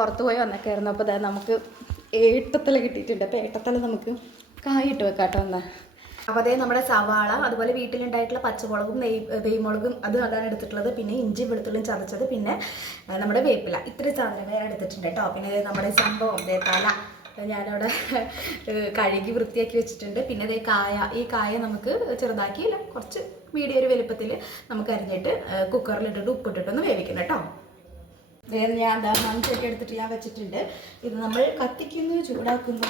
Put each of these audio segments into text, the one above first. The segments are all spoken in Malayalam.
പുറത്ത് പോയി വന്നൊക്കെയായിരുന്നു. അപ്പോൾ നമുക്ക് ഏട്ടത്തല കിട്ടിയിട്ടുണ്ട്. അപ്പോൾ ഏട്ടത്തല നമുക്ക് കായിട്ട് വെക്കാം കേട്ടോ ഒന്ന്. അപ്പോൾ അതേ നമ്മുടെ സവാള, അതുപോലെ വീട്ടിലുണ്ടായിട്ടുള്ള പച്ചമുളകും നെയ്മുളകും അതാണ് എടുത്തിട്ടുള്ളത്. പിന്നെ ഇഞ്ചി വെളുത്തുള്ളിയും ചതച്ചത്, പിന്നെ നമ്മുടെ വേപ്പില, ഇത്രയും സാധനങ്ങൾ ഞാൻ എടുത്തിട്ടുണ്ട് കേട്ടോ. പിന്നെ നമ്മുടെ സംഭവം തല ഞാനവിടെ കഴുകി വൃത്തിയാക്കി വെച്ചിട്ടുണ്ട്. പിന്നെ അതേ ഈ കായ നമുക്ക് ചെറുതാക്കി കുറച്ച് മീഡിയം ഒരു വലുപ്പത്തിൽ നമുക്ക് അരിഞ്ഞിട്ട് കുക്കറിലിട്ടിട്ട് ഉപ്പിട്ടിട്ടൊന്ന് വേവിക്കണം കേട്ടോ. ഞാൻ മൺചട്ടി എടുത്തിട്ട് ഞാൻ വെച്ചിട്ടുണ്ട്. ഇത് നമ്മൾ കത്തിക്കുന്നു, ചൂടാക്കുന്നു,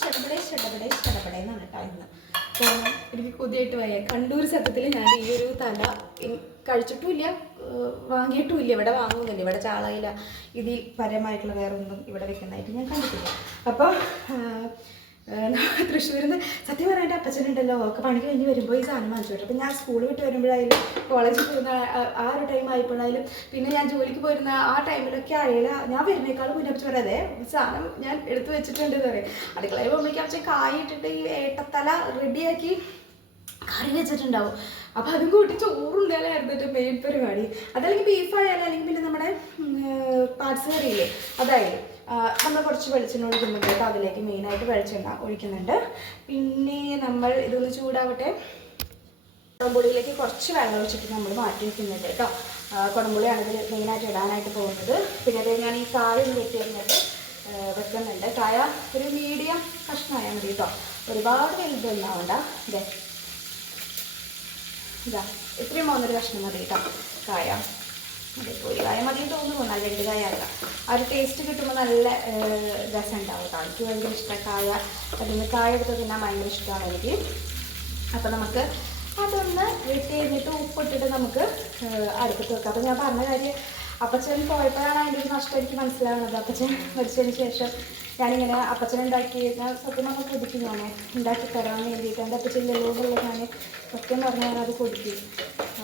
ഷടപടേന്നാണ് കേട്ടോ ഇന്ന്. അപ്പോൾ എനിക്ക് കൊതിയായിട്ട് വയ്യ. കണ്ണൂർ സത്യത്തിൽ ഞാൻ ഈ ഒരു തല കഴിച്ചിട്ടുമില്ല, വാങ്ങിയിട്ടുമില്ല, ഇവിടെ വാങ്ങുന്നില്ല, ഇവിടെ ചാളയില്ല, ഇതിൽ പരമായിട്ടുള്ള വേറൊന്നും ഇവിടെ വെക്കുന്നതായിട്ട് ഞാൻ കണ്ടിട്ടില്ല. അപ്പോൾ തൃശ്ശൂരിൽ നിന്ന് സത്യം പറയാൻ അപ്പച്ചനുണ്ടല്ലോ ഒക്കെ പണി കഴിഞ്ഞ് വരുമ്പോൾ ഈ സാധനം വാങ്ങിച്ചു വരും. അപ്പോൾ ഞാൻ സ്കൂൾ വിട്ട് വരുമ്പോഴായാലും കോളേജിൽ പോയിരുന്ന ആ ഒരു ടൈം ആയപ്പോഴായാലും പിന്നെ ഞാൻ ജോലിക്ക് പോയിരുന്ന ആ ടൈമിലൊക്കെ ഞാൻ വരുന്നേക്കാളും മുന്നേ അപ്പച്ച പറയാതെ സാധനം ഞാൻ എടുത്ത് വെച്ചിട്ടുണ്ട് എന്ന് പറയും. അടുക്കളയിൽ പോകുമ്പോഴേക്കും അപ്പച്ച കായിട്ടിട്ട് ഈ ഏട്ടത്തല റെഡിയാക്കി കറി വെച്ചിട്ടുണ്ടാവും. അപ്പോൾ അതും കൂട്ടി ചോറുണ്ടായാലായിരുന്നു മെയിൻ പരിപാടി. അതല്ലെങ്കിൽ ബീഫായാലും അല്ലെങ്കിൽ പിന്നെ നമ്മുടെ പാർട്സ് കറിയില്ലേ അതായാലും നമ്മൾ കുറച്ച് വെളിച്ചെണ്ണ ഒഴിക്കുന്നുണ്ട് കേട്ടോ. അതിലേക്ക് മെയിനായിട്ട് വെളിച്ചെണ്ണ ഒഴിക്കുന്നുണ്ട്. പിന്നെ നമ്മൾ ഇതൊന്ന് ചൂടാവട്ടെ. കുടംപുളിയിലേക്ക് കുറച്ച് വെള്ളം ഒഴിച്ചിട്ട് നമ്മൾ മാറ്റി വയ്ക്കുന്നുണ്ട് കേട്ടോ. കുടംപുളിയാണ് ഇതിൽ മെയിനായിട്ട് ഇടാനായിട്ട് പോകുന്നത്. പിന്നെ അത് ഞാൻ ഈ കായ ഒന്ന് വെട്ടി വെക്കുന്നുണ്ട്. കായ ഒരു മീഡിയം കഷ്ണമായാൽ മതി കേട്ടോ, ഒരുപാട് വലുതൊന്നാവണ്ട. ഇത്രയും പോകുന്നൊരു കഷ്ണം മതി കേട്ടോ കായ. ഒരു കായ മതി തോന്നുന്നു, നല്ല രണ്ട് കായ അല്ല. ആ ഒരു ടേസ്റ്റ് കിട്ടുമ്പോൾ നല്ല രസം ഉണ്ടാവും കേട്ടോ. എനിക്ക് ഭയങ്കര ഇഷ്ടമാണ് കായ. അതിന് കായ എടുത്ത് തിന്നാൻ ഭയങ്കര ഇഷ്ടമാണ് എനിക്ക്. അപ്പോൾ നമുക്ക് അതൊന്ന് വെട്ടി കഴിഞ്ഞിട്ട് ഉപ്പിട്ടിട്ട് നമുക്ക് അടുപ്പത്ത് വെക്കാം. അപ്പോൾ ഞാൻ പറഞ്ഞ കാര്യം അപ്പച്ചൻ പോയപ്പോഴാണ് അതിൻ്റെ ഒരു നഷ്ടം എനിക്ക് മനസ്സിലാവുന്നത്. അപ്പച്ചൻ മരിച്ചതിന് ശേഷം ഞാനിങ്ങനെ അപ്പച്ചൻ ഉണ്ടാക്കി ഞാൻ സത്യം പറഞ്ഞാൽ കൊതിക്കും, ഞാൻ ഉണ്ടാക്കി തരാൻ വേണ്ടിയിട്ട്. എൻ്റെ അപ്പച്ചൻ എല്ലോടുള്ള ഞാൻ സത്യം പറഞ്ഞാൽ അത് കൊതിക്കും.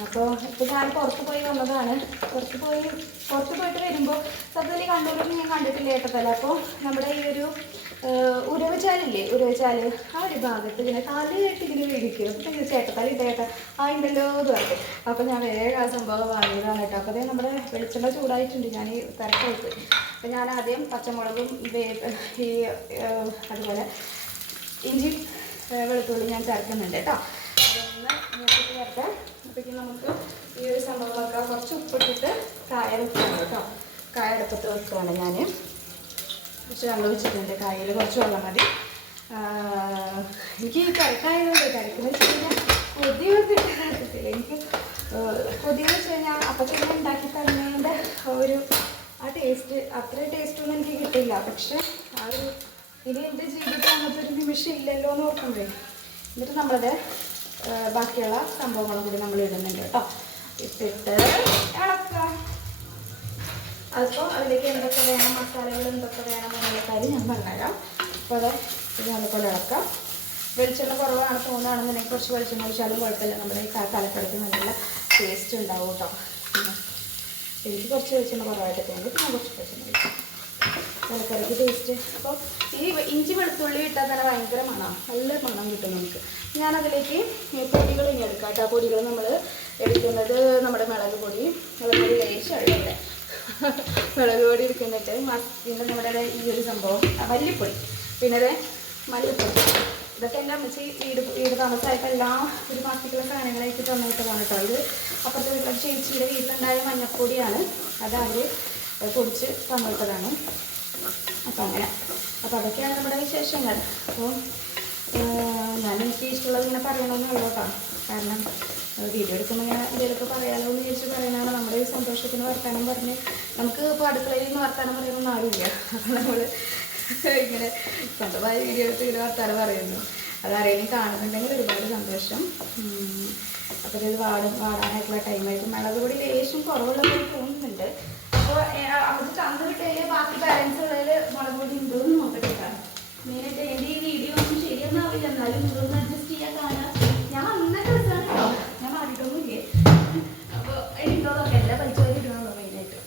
അപ്പോൾ ഇപ്പോൾ ഞാൻ പുറത്ത് പോയി വന്നതാണ്. പുറത്ത് പോയിട്ട് വരുമ്പോൾ സത്യത്തിൽ കണ്ണൂരിൽ ഞാൻ കണ്ടിട്ടില്ല ഏട്ടത്തല. അപ്പോൾ നമ്മുടെ ഈ ഒരു ഉരവച്ചാലില്ലേ, ഉരവച്ചാല് ആ ഒരു ഭാഗത്ത് ഇങ്ങനെ കാലായിട്ട് ഇങ്ങനെ വീടിക്കും. അപ്പോൾ ചേട്ടത്തല ഇതേട്ട ഉണ്ടല്ലോ എന്ന് പറയും. അപ്പോൾ ഞാൻ വേഗം ആ സംഭവം വാങ്ങിയതാണ് കേട്ടോ. അപ്പോൾ അതേ നമ്മുടെ വെളിച്ചെണ്ണ ചൂടായിട്ടുണ്ട്. ഞാൻ ഈ തിരക്ക് അപ്പോൾ ഞാൻ ആദ്യം പച്ചമുളകും ഈ അതുപോലെ ഇഞ്ചി വെളുത്തുള്ളി ഞാൻ ചേർക്കുന്നുണ്ട് കേട്ടോ. അതൊന്ന് നോക്കിയിട്ട് ചേർക്കാം. അപ്പോഴേക്കും നമുക്ക് ഈ ഒരു സംഭവമൊക്കെ കുറച്ച് ഉപ്പിട്ടിട്ട് കായ വെക്കുകയാണ് കേട്ടോ. കായ അടുപ്പത്ത് വെക്കുകയാണ് ഞാൻ. കുറച്ച് വെള്ളം വെച്ചിട്ടുണ്ട്. കായയിൽ കുറച്ച് വെള്ളം മതി. എനിക്ക് തിരക്കായതുകൊണ്ട് തിരക്കെന്ന് വെച്ച് കഴിഞ്ഞാൽ കൊതിയൊന്നും കിട്ടാത്തില്ല. എനിക്ക് കൊതിയെന്ന് വെച്ച് കഴിഞ്ഞാൽ അപ്പച്ചനെ ഉണ്ടാക്കി തന്നതിൻ്റെ ഒരു ആ ടേസ്റ്റ് അത്രയും ടേസ്റ്റൊന്നും എനിക്ക് കിട്ടില്ല. പക്ഷെ ആ ഒരു ഇനി എൻ്റെ ജീവിതത്തിൽ അങ്ങനത്തെ ഒരു നിമിഷം ഇല്ലല്ലോ എന്ന് ഓർക്കുമ്പോഴേ എന്നിട്ട് നമ്മളത് ബാക്കിയുള്ള സംഭവങ്ങളും കൂടി നമ്മൾ ഇടുന്നുണ്ട് കേട്ടോ. ഇട്ടിട്ട് ഇളക്കാം. അതിപ്പോൾ അതിലേക്ക് എന്തൊക്കെ വേണം, മസാലകൾ എന്തൊക്കെ വേണം എന്നുള്ള കാര്യം ഞാൻ പറഞ്ഞുതരാം. അപ്പോൾ അത് ഇത് നല്ലപോലെ ഇളക്കാം. വെളിച്ചെണ്ണ കുറവാണ് തോന്നുകയാണെന്നുണ്ടെങ്കിൽ കുറച്ച് വെളിച്ചെണ്ണ ഒഴിച്ചാലും കുഴപ്പമില്ല. നമ്മുടെ ഈ തലക്കടക്ക് നല്ല ടേസ്റ്റ് ഉണ്ടാവും കേട്ടോ. എനിക്ക് കുറച്ച് വെളിച്ചെണ്ണ കുറവായിട്ട് തോന്നി, ഞാൻ കുറച്ച് വെളിച്ചെണ്ണ കഴിക്കും. തലക്കറിക്ക് ടേസ്റ്റ്. അപ്പോൾ ഈ ഇഞ്ചി വെളുത്തുള്ളി ഇട്ടാൽ തന്നെ ഭയങ്കര മണമാണ്, നല്ല മണം കിട്ടും നമുക്ക്. ഞാനതിലേക്ക് പൊടികൾ ഇനി എടുക്കാം കേട്ടോ. പൊടികൾ നമ്മൾ എടുക്കുന്നത് നമ്മുടെ മുളക് പൊടി ലേശമുള്ള മുളക് പൊടി എടുക്കുന്നിട്ട് പിന്നെ നമ്മുടെ ഈ ഒരു സംഭവം മല്ലിപ്പൊടി, പിന്നെ മല്ലിപ്പൊടി, ഇതൊക്കെ എല്ലാം വെച്ച് വീട് താമസമായിട്ട് എല്ലാം ഒരു മാസത്തിലുള്ള സാധനങ്ങളായിട്ട് തന്നിട്ടതാണ് കേട്ടോ. ഇത് അപ്പുറത്തെ വീട്ടിലെ ചേച്ചിയുടെ വീട്ടിലുണ്ടായ മഞ്ഞപ്പൊടിയാണ്, അത് അവർ പൊടിച്ച് തന്നിട്ടതാണ്. അപ്പം അങ്ങനെ അപ്പോൾ അതൊക്കെയാണ് നമ്മുടെ വിശേഷങ്ങൾ. അപ്പോൾ ഞാൻ എനിക്ക് ഇഷ്ടമുള്ളത് ഇങ്ങനെ പറയണമെന്നുള്ളൂ കേട്ടോ. കാരണം വീഡിയോ എടുക്കുമ്പോൾ ഇങ്ങനെ എന്തെങ്കിലുമൊക്കെ പറയാമല്ലോ എന്ന് വിചാരിച്ച് പറയുന്നതാണ്. നമ്മുടെ ഈ സന്തോഷത്തിന് വർത്താനം പറഞ്ഞ് നമുക്ക് ഇപ്പോൾ അടുക്കളയിൽ നിന്ന് വർത്താനം പറയുന്നൊന്നും ആരുമില്ല. അപ്പോൾ നമ്മൾ ഇങ്ങനെ സ്വന്തമായ വീഡിയോ എടുത്ത് ഇങ്ങനെ വർത്താനം പറയുന്നു. അതാരെങ്കിലും കാണുന്നുണ്ടെങ്കിൽ ഒരുപാട് സന്തോഷം. അപ്പോൾ ഇത് വാടാനായിട്ടുള്ള ടൈമായിട്ട് മുളക് പൊടി ലേശം കുറവുള്ളതായി തോന്നുന്നുണ്ട്. അപ്പോൾ അത് തന്നു വിട്ടതിൽ ബാക്കി ബാലൻസ് ഉള്ളതിൽ മുളക് പൊടി ഉണ്ടോയെന്ന് നോക്കട്ടെ. മെയിനായിട്ട് എൻ്റെ ഈ വീഡിയോ ഒന്നും ശരിയൊന്നാവില്ല, എന്നാലും ഇതൊന്ന് അഡ്ജസ്റ്റ് ചെയ്യാൻ കാണാം. ഞാൻ അന്ന ദിവസമാണ് കേട്ടോ, ഞാൻ മാറിയിട്ടൊന്നുമില്ലേ. അപ്പോൾ എനിക്കോതൊക്കെ എല്ലാ പരിചയം ഇടണമല്ലോ മെയിനായിട്ട്.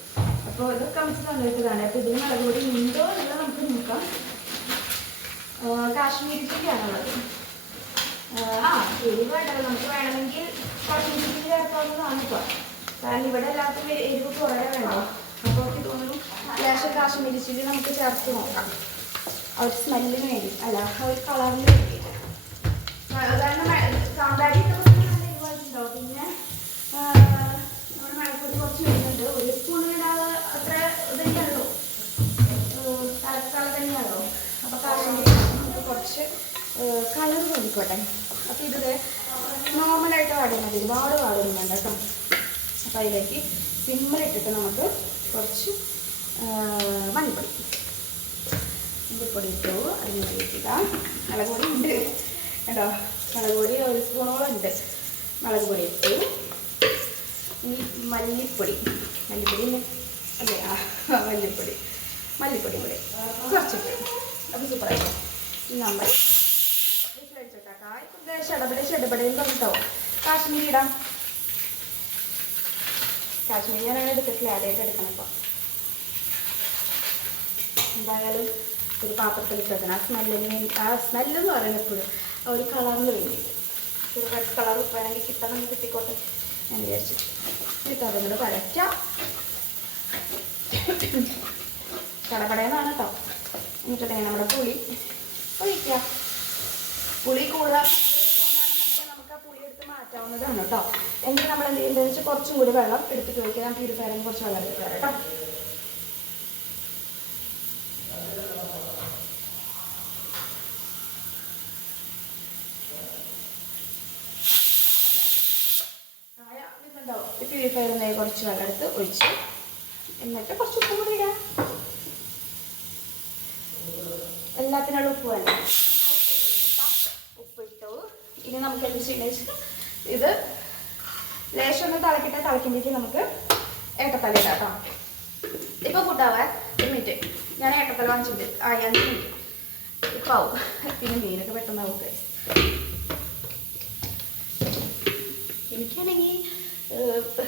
അപ്പോൾ ഇതൊക്കെ നമുക്ക് തന്നിട്ട് കാണാം. അപ്പോൾ ഇതിന് മുളക് പൊടി ഉണ്ടോ എന്നുള്ളത് നമുക്ക് നോക്കാം. കാശ്മീരി ചില്ലിയാണുള്ളത്. എരിവ് വേണ്ടല്ലോ, നമുക്ക് വേണമെങ്കിൽ കാശ്മീരി ചില്ലി ചേർക്കാവുന്നതാണ് ഇപ്പോൾ. കാരണം ഇവിടെ എല്ലാവർക്കും എരിവ് കുറേ വേണ്ടോ. അപ്പോൾ എനിക്ക് തോന്നുന്നു ലേശം കാശ്മീരി ചില്ലി നമുക്ക് ചേർത്ത് നോക്കാം. ആ ഒരു സ്മെല്ലിന് വേണ്ടി, അല്ല ആ ഒരു കളറിന് വേണ്ടിയിട്ട്. കാരണം കാന്താരി ഇട്ടുണ്ടോ, പിന്നെ നമ്മുടെ മഴപ്പൊടി കുറച്ച് വരുന്നുണ്ട്. ഒരു സ്പൂണിടാതെ അത്ര ഇതന്നെയുള്ളൂ, തലക്കാലം തന്നെയാണല്ലോ. അപ്പോൾ കാശ്മീരി നമുക്ക് കുറച്ച് കളർ തോന്നിക്കോട്ടെ. അപ്പോൾ ഇത് നോർമലായിട്ട് വാടിയാൽ മതി, ഒരുപാട് വാടൊന്നും വേണ്ട കേട്ടോ. അപ്പോൾ അതിലേക്ക് സിമ്മിലിട്ടിട്ട് നമുക്ക് കുറച്ച് മഞ്ഞൾപ്പൊടി ഇട്ടു. അതിന് വേണ്ടിയിട്ടില്ല, മുളക് പൊടി ഉണ്ട് കേട്ടോ. മുളക് പൊടി 1 സ്പൂണോളം ഉണ്ട്. മുളക് പൊടി ഇട്ടു. ഇനി മല്ലിപ്പൊടി അല്ലേ, മല്ലിപ്പൊടി കൂടെ കുറച്ചിട്ട് അത് സൂപ്പറായിട്ട് നമ്മൾ കായ് ചെടപടയിൽ പറഞ്ഞിട്ടോ കാശ്മീരി ഇടാം. കാശ്മീരി ഞാനങ്ങനെ എടുത്തിട്ടില്ല, ആദ്യമായിട്ട് എടുക്കണം. ഇപ്പോൾ എന്തായാലും ഒരു പാത്രത്തിൽ ഇട്ടേക്കണം. ആ സ്മെല്ലെന്ന് പറയുന്നത് എപ്പോഴും ആ ഒരു കളറിന് വേണ്ടിയിട്ട് ഒരു റെഡ് കളർ വേണമെങ്കിൽ കിട്ടണമെങ്കിൽ കിട്ടിക്കോട്ടെ ഞാൻ വിചാരിച്ചു. എന്നിട്ട് അതുകൊണ്ട് വരയ്ക്കാം. ചടപടയെന്നാണ് കേട്ടോ. എന്നിട്ട് നമ്മുടെ പുളി ഒഴിക്കുക. പുളി കൂടുതൽ തോന്നുകയാണെന്നുണ്ടെങ്കിൽ നമുക്ക് ആ പുളി എടുത്ത് മാറ്റാവുന്നതാണ് കേട്ടോ. എങ്കിൽ നമ്മൾ എന്ത് ചെയ്യുന്നതെന്ന് വെച്ചാൽ കുറച്ചും കൂടി വെള്ളം എടുത്തിട്ട് ഒഴിക്കുക. ഞാൻ പ്യൂരിഫയറിന് കുറച്ച് വെള്ളം എടുത്ത് തരാം കേട്ടോ. പ്യൂരിഫയറിൽ കുറച്ച് വെള്ളം എടുത്ത് ഒഴിച്ച് എന്നിട്ട് കുറച്ച് ഉപ്പ് കൂടി ഇടാം. എല്ലാത്തിനുള്ള ഉപ്പ് വേണ്ട. ഉപ്പിട്ടു. ഇനി നമുക്ക് എന്ത് ചെയ്യുന്നത്, ഇത് ലേശം ഒന്ന് തിളക്കുമ്പോഴേക്കും നമുക്ക് ഏട്ടത്തല ഇടാം കേട്ടോ. ഇപ്പം കൂട്ടാവാൻ 1 മിനിറ്റ് ഞാൻ ഏട്ടത്തല വാങ്ങിച്ചിട്ടുണ്ട്. 5 മിനിറ്റ് ഇപ്പം ആവും. പിന്നെ മീനൊക്കെ പെട്ടെന്നാവും. എനിക്കാണെങ്കിൽ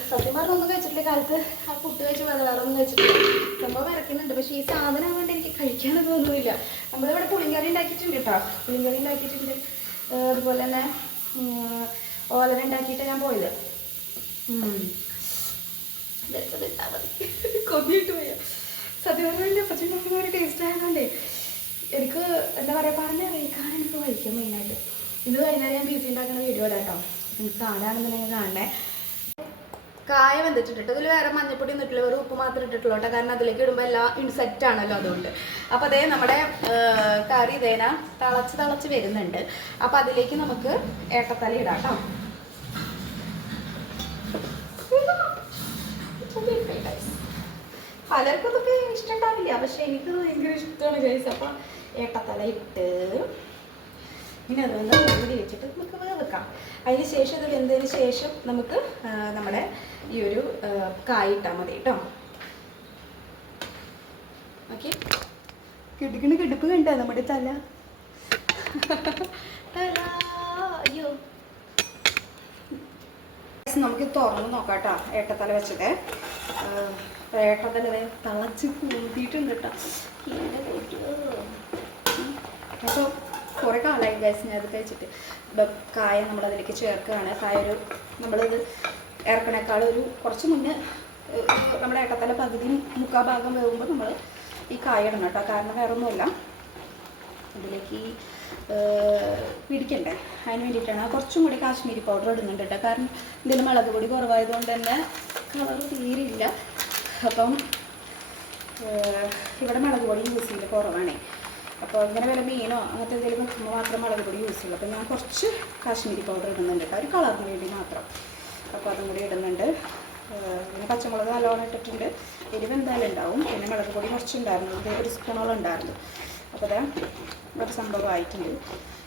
സത്യം പറഞ്ഞൊന്നും വെച്ചിട്ടില്ല കാലത്ത്. ആ പുട്ട് വെച്ച് വേറൊന്നും വെച്ചിട്ടില്ല. സംഭവം വരയ്ക്കുന്നുണ്ട്, പക്ഷേ ഈ സാധനം കൊണ്ട് എനിക്ക് കഴിക്കാനൊന്നും ഒന്നുമില്ല. നമ്മളിവിടെ പുളിങ്കറി ഉണ്ടാക്കിയിട്ടുണ്ട് കേട്ടോ. പുളിങ്കറി ഉണ്ടാക്കിയിട്ടുണ്ട്. അതുപോലെ തന്നെ ഓലന ഉണ്ടാക്കിയിട്ട് ഞാൻ പോയത്. വെച്ചതിട്ടാൽ മതി, കൊതിയിട്ട് പോയ. സത്യം പറഞ്ഞില്ല, പക്ഷേ ഉണ്ടാക്കുന്ന ഒരു ടേസ്റ്റ് ആയതുകൊണ്ടേ എനിക്ക് എന്താ പറയുക, പറഞ്ഞറിയിക്കാൻ എനിക്ക് കഴിക്കും മെയിനായിട്ട്. ഇത് വൈകുന്നേരം ഞാൻ ബീഫ് ഉണ്ടാക്കുന്ന വീഡിയോ ഇടാം കേട്ടോ. എനിക്ക് കാണാണെന്നുണ്ടെങ്കിൽ കാണണേ. കായ വെന്തിട്ടിട്ട് അതിൽ വേറെ മഞ്ഞപ്പൊടി ഒന്നും ഇട്ടില്ല, വെറും ഉപ്പ് മാത്രം ഇട്ടിട്ടുള്ളൂ കേട്ടോ. കാരണം അതിലേക്ക് ഇടുമ്പോൾ എല്ലാം ഇൻസെക്റ്റ് ആണല്ലോ, അതുകൊണ്ട്. അപ്പോൾ അതേ നമ്മുടെ കറി ഇതേന തിളച്ച് വരുന്നുണ്ട്. അപ്പോൾ അതിലേക്ക് നമുക്ക് ഏട്ടത്തല ഇടാം കേട്ടോ. പലർക്കും ഇതൊക്കെ ഇഷ്ടമുണ്ടാവില്ല, പക്ഷെ എനിക്ക് ഭയങ്കര ഇഷ്ടമാണ് ഗൈസ്. അപ്പോൾ ഏട്ടത്തല ഇട്ട് ഇനി അതൊന്ന് മൂടി വെച്ചിട്ട് നമുക്ക് വെക്കാം. അതിന് ശേഷം ഇത് വെന്തതിന് ശേഷം നമുക്ക് നമ്മുടെ ഈ ഒരു കായ ഇട്ടാൽ മതി കേട്ടോ. ഓക്കെ, കിടുപ്പ് കണ്ടോ നമ്മുടെ തല? അയ്യോ, നമുക്ക് തുറന്ന് നോക്കാം കേട്ടോ. ഏട്ടത്തല വെച്ചത് ഏട്ടത്തല തിളച്ച് കൂട്ടിയിട്ടുണ്ട് കേട്ടോ. അപ്പോൾ കുറേ കാലമായി ഗൈസ് ഞാൻ അത് കഴിച്ചിട്ട്. കായ നമ്മളതിലേക്ക് ചേർക്കുകയാണ്. കായ നമ്മളിത് ഇറക്കണേക്കാൾ കുറച്ച് മുന്നേ നമ്മുടെ ഏട്ടത്തല പകുതി 3/4 ഭാഗം വേകുമ്പോൾ നമ്മൾ ഈ കായ ഇടണം കേട്ടോ. കാരണം വേറെ ഒന്നുമല്ല, ഇതിലേക്ക് പിടിക്കണ്ടേ, അതിന് വേണ്ടിയിട്ടാണ്. കുറച്ചും കൂടി കാശ്മീരി പൗഡർ ഇടുന്നുണ്ട് കേട്ടോ. കാരണം ഇതിൽ മുളക് പൊടി കുറവായതുകൊണ്ട് തന്നെ കളർ തീരില്ല. അപ്പം ഇവിടെ മുളക് പൊടി യൂസ് ചെയ്ത് കുറവാണേ. അപ്പോൾ ഇങ്ങനെ വല്ല മീനോ അങ്ങനത്തെ എന്തെങ്കിലും വെക്കുമ്പോൾ മാത്രം മുളക് പൊടി യൂസ് ചെയ്യുള്ളൂ. അപ്പോൾ ഞാൻ കുറച്ച് കാശ്മീരി പൗഡർ ഇടുന്നുണ്ട് കേട്ടോ, ഒരു കളറിന് വേണ്ടി മാത്രം. അപ്പോൾ അതും കൂടി ഇടുന്നുണ്ട്. പിന്നെ പച്ചമുളക് നല്ലോണം ഇട്ടിട്ടുണ്ട്. എരിവ് എന്തായാലും ഉണ്ടാവും. പിന്നെ മുളക് പൊടി കുറച്ചുണ്ടായിരുന്നു, ഇത് 1 സ്പൂണോളം ഉണ്ടായിരുന്നു. അപ്പോൾ അത് ഒരു സംഭവമായിട്ടുണ്ട്.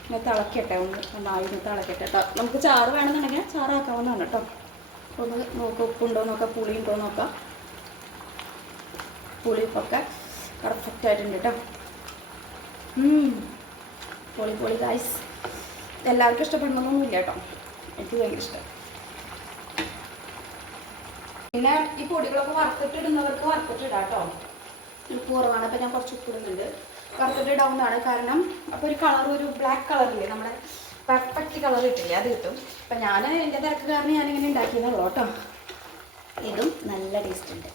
പിന്നെ തിളക്കട്ടെ, നന്നായി തിളക്കട്ടെ കേട്ടോ. നമുക്ക് ചാറ് വേണമെന്നുണ്ടെങ്കിൽ ചാറാക്കാവുന്നതാണ് കേട്ടോ. ഒന്ന് നോക്കാം, ഉപ്പുണ്ടോ നോക്കാം, പുളി ഉണ്ടോ നോക്കാം. പുളിപ്പൊക്കെ പെർഫെക്റ്റ് ആയിട്ടുണ്ട് കേട്ടോ. പൊളി ഗൈസ്. എല്ലാവർക്കും ഇഷ്ടപ്പെടണമെന്നൊന്നുമില്ല കേട്ടോ, എനിക്ക് ഭയങ്കര ഇഷ്ടം. പിന്നെ ഈ പൊടികളൊക്കെ വറുത്തിട്ടിടുന്നവർക്ക് വറുത്തിട്ടിടാം കേട്ടോ. ഉപ്പ് കുറവാണ്, അപ്പോൾ ഞാൻ കുറച്ച് ഉപ്പ് ഇടുന്നുണ്ട്. വറുത്തിട്ടിടാവുന്നതാണ്. കാരണം അപ്പോൾ ഒരു കളർ, ഒരു ബ്ലാക്ക് കളറില്ലേ, നമ്മുടെ പെർഫെക്റ്റ് കളർ കിട്ടില്ലേ, അത് കിട്ടും. അപ്പം ഞാൻ എൻ്റെ തിരക്ക് കാരണം ഞാനിങ്ങനെ ഉണ്ടാക്കിയെന്നുള്ളൂ കേട്ടോ. ഇതും നല്ല ടേസ്റ്റ് ഉണ്ട്.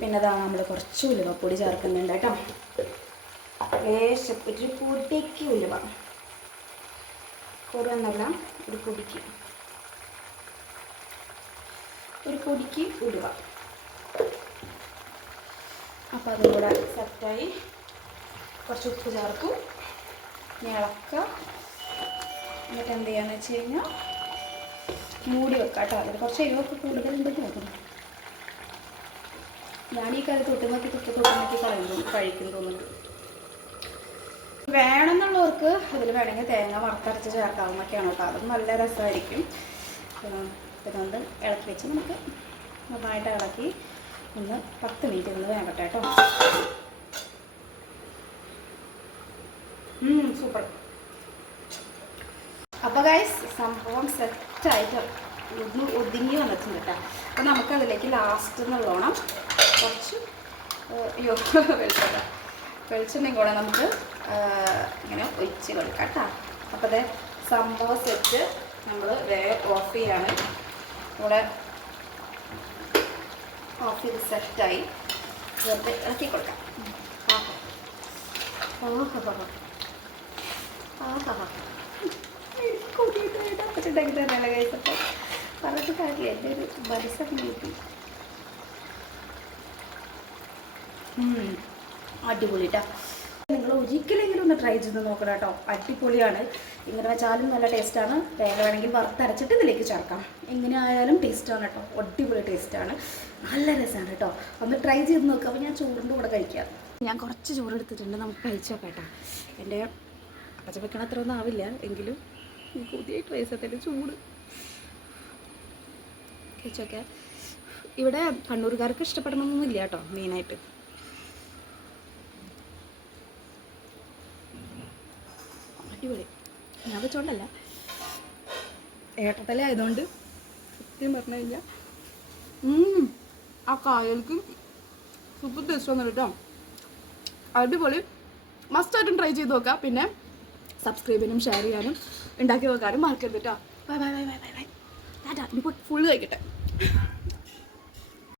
പിന്നെ അതാണ് നമ്മൾ കുറച്ച് ഉലുവപ്പൊടി ചേർക്കുന്നുണ്ട് കേട്ടോ. ഒരു പൊടിക്ക് ഉലുവ, കുറവെന്നല്ല, ഒരു പൊടിക്ക് ഉലുവ. അപ്പോൾ അതും കൂടെ സെറ്റായി. കുറച്ച് ഉപ്പ് ചേർക്കും, ഇളക്കുക. എന്നിട്ട് എന്ത് ചെയ്യാന്ന് വെച്ച് കഴിഞ്ഞാൽ മൂടി വെക്കാം കേട്ടോ. അതിൽ കുറച്ച് എരിവൊക്കെ കൂടുതലുണ്ടെന്ന് നോക്കുന്നു. ഞാൻ ഈ കാലത്ത് തൊട്ട് നോക്കി കഴിക്കും തോന്നുന്നുണ്ട്. വേണമെന്നുള്ളവർക്ക് അതിൽ വേണമെങ്കിൽ തേങ്ങ വറുത്തരച്ച് ചേർക്കാവുന്നൊക്കെയാണ് കേട്ടോ. അതും നല്ല രസമായിരിക്കും. അതുകൊണ്ട് ഇളക്കി വെച്ച് നമുക്ക് നന്നായിട്ട് ഇളക്കി ഒന്ന് 10 മിനിറ്റ് ഒന്ന് വേകട്ടെ കേട്ടോ. സൂപ്പർ. അപ്പോൾ ഗൈസ് സംഭവം സെറ്റായിട്ട് ഒതുങ്ങി വന്നിട്ടുണ്ട് കേട്ടോ. അപ്പോൾ നമുക്കതിലേക്ക് ലാസ്റ്റ് എന്നുള്ളോണം കുറച്ച് വെളിച്ചെണ്ണയും കൂടെ നമുക്ക് ഇങ്ങനെ ഒഴിച്ച് കൊടുക്കാം കേട്ടോ. അപ്പോൾ അതേ സംഭവം സെറ്റ് നമ്മൾ വേഗം ഓഫ് ചെയ്യാണ്. ഇവിടെ ഓഫ് ചെയ്ത് സെറ്റായി. വെറുതെ ഇളക്കി കൊടുക്കാം. കൂട്ടിയിട്ട് അപ്പച്ചുണ്ടാക്കി തന്നെയല്ല കഴിച്ചപ്പോൾ പറഞ്ഞിട്ട് കാര്യമില്ല. എൻ്റെ ഒരു മനസ്സൊക്കെ കിട്ടി. അടിപൊളി കേട്ടോ. നിങ്ങൾ ഒരിക്കലെങ്കിലും ഒന്ന് ട്രൈ ചെയ്ത് നോക്കണം കേട്ടോ. അടിപൊളിയാണ്. ഇങ്ങനെ വെച്ചാലും നല്ല ടേസ്റ്റാണ്. തേങ്ങ വേണമെങ്കിൽ വറുത്തരച്ചിട്ട് ഇതിലേക്ക് ചേർക്കാം. എങ്ങനെ ആയാലും ടേസ്റ്റാണ് കേട്ടോ. അടിപൊളി ടേസ്റ്റാണ്. നല്ല രസമാണ് കേട്ടോ. ഒന്ന് ട്രൈ ചെയ്ത് നോക്കുക. അപ്പോൾ ഞാൻ ചോറിൻ്റെ കൂടെ കഴിക്കാം. ഞാൻ കുറച്ച് ചോറ് എടുത്തിട്ടുണ്ട്. നമുക്ക് കഴിച്ചു നോക്കാം കേട്ടോ. എൻ്റെ അപ്പച്ച വെക്കണ അത്ര ഒന്നും ആവില്ല എങ്കിലും പുതിയായിട്ട് വയസ്സത്തിൻ്റെ ചൂട് കഴിച്ചൊക്കെ. ഇവിടെ കണ്ണൂർക്കാർക്ക് ഇഷ്ടപ്പെടണമെന്നൊന്നുമില്ല കേട്ടോ. മെയിനായിട്ട് അടിപൊളി. ഞാൻ വെച്ചോണ്ടല്ല, ഏട്ടത്തല ആയതുകൊണ്ട് സത്യം പറഞ്ഞു കഴിഞ്ഞാൽ ആ കായൽക്ക് സൂപ്പർ ടേസ്റ്റ് വന്നിട്ട് കേട്ടോ. അടിപൊളി. മസ്റ്റായിട്ടും ട്രൈ ചെയ്ത് നോക്കാം. പിന്നെ സബ്സ്ക്രൈബ് ചെയ്യാനും ഷെയർ ചെയ്യാനും ഉണ്ടാക്കി നോക്കാനും മറക്കരുത് കേട്ടോ. Bye bye bye bye bye bye. Tata. ഇനിയിപ്പോൾ ഫുള്ള് കഴിക്കട്ടെ.